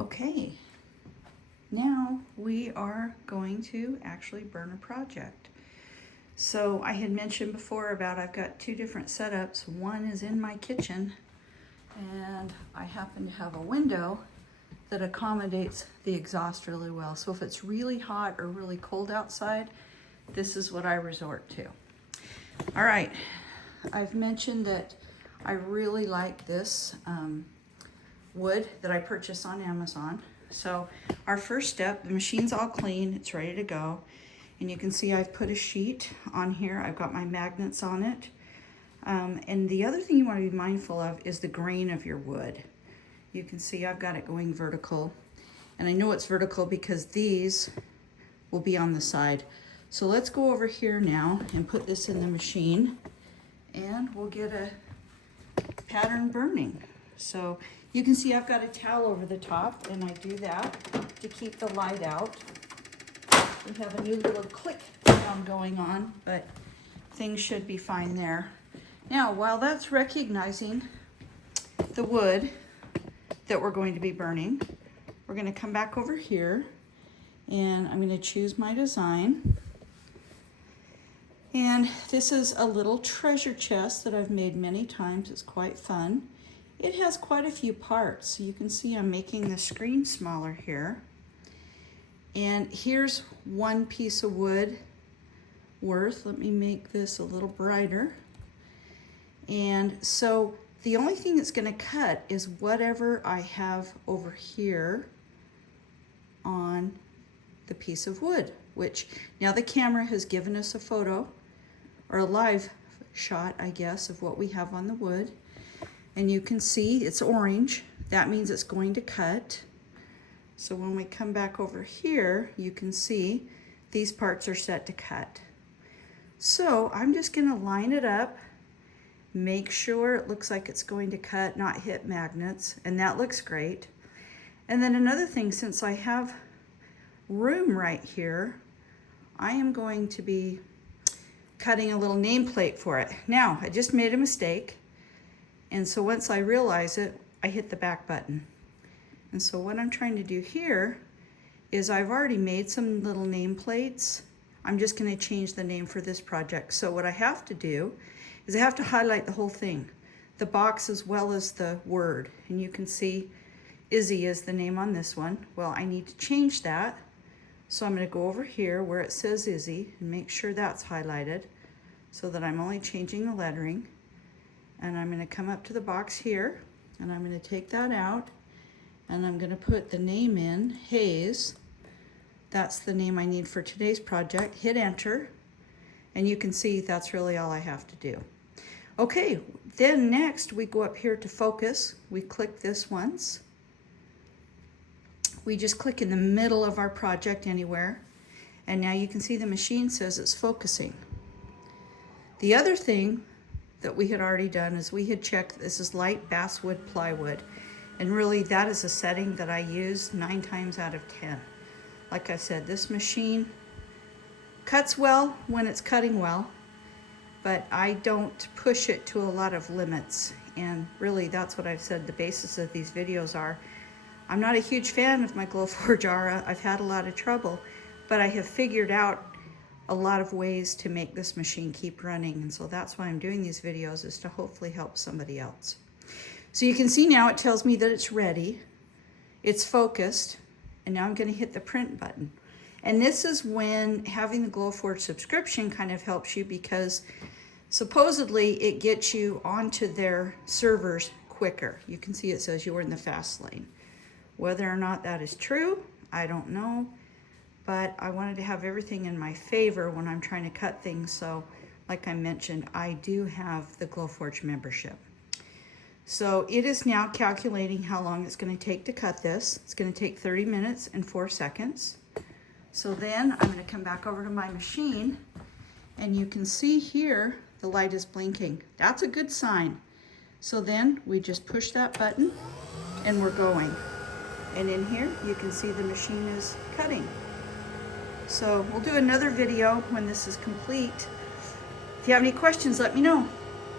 Okay, now we are going to actually burn a project. So I had mentioned before about I've got two different setups. One is in my kitchen, and I happen to have a window that accommodates the exhaust really well. So if it's really hot or really cold outside, this is what I resort to. All right, I've mentioned that I really like this wood that I purchased on Amazon. So our first step, the machine's all clean, it's ready to go. And you can see I've put a sheet on here. I've got my magnets on it. And the other thing you want to be mindful of is the grain of your wood. You can see I've got it going vertical. And I know it's vertical because these will be on the side. So let's go over here now and put this in the machine, and we'll get a pattern burning. So you can see I've got a towel over the top, and I do that to keep the light out. We have a new little click sound going on, but things should be fine there. Now, while that's recognizing the wood that we're going to be burning, we're going to come back over here, and I'm going to choose my design. And this is a little treasure chest that I've made many times. It's quite fun. It has quite a few parts. So you can see I'm making the screen smaller here. And here's one piece of wood worth. Let me make this a little brighter. And so the only thing that's going to cut is whatever I have over here on the piece of wood, which now the camera has given us a photo, or a live shot, I guess, of what we have on the wood. And you can see it's orange. That means it's going to cut. So when we come back over here, you can see these parts are set to cut. So I'm just gonna line it up, make sure it looks like it's going to cut, not hit magnets, and that looks great. And then another thing, since I have room right here, I am going to be cutting a little nameplate for it. Now, I just made a mistake, and so once I realize it, I hit the back button. And so what I'm trying to do here is I've already made some little nameplates. I'm just going to change the name for this project. So what I have to do is I have to highlight the whole thing, the box as well as the word. And you can see Izzy is the name on this one. Well, I need to change that. So I'm going to go over here where it says Izzy and make sure that's highlighted so that I'm only changing the lettering. And I'm going to come up to the box here, and I'm going to take that out, and I'm going to put the name in, Hayes. That's the name I need for today's project. Hit enter, and you can see that's really all I have to do. Okay, then next we go up here to focus. We click this once. We just click in the middle of our project anywhere, and now you can see the machine says it's focusing. The other thing that we had already done is we had checked this is light basswood plywood, and really that is a setting that I use 9 times out of 10. Like I said, this machine cuts well when it's cutting well, but I don't push it to a lot of limits, and really that's what I've said the basis of these videos are. I'm not a huge fan of my Glowforge Aura. I've had a lot of trouble, but I have figured out a lot of ways to make this machine keep running. And so that's why I'm doing these videos, is to hopefully help somebody else. So you can see now it tells me that it's ready. It's focused. And now I'm going to hit the print button. And this is when having the Glowforge subscription kind of helps you, because supposedly it gets you onto their servers quicker. You can see it says you're in the fast lane. Whether or not that is true, I don't know, but I wanted to have everything in my favor when I'm trying to cut things. So like I mentioned, I do have the Glowforge membership. So it is now calculating how long it's going to take to cut this. It's going to take 30 minutes and 4 seconds. So then I'm going to come back over to my machine, and you can see here the light is blinking. That's a good sign. So then we just push that button and we're going. And in here, you can see the machine is cutting. So we'll do another video when this is complete. If you have any questions, let me know.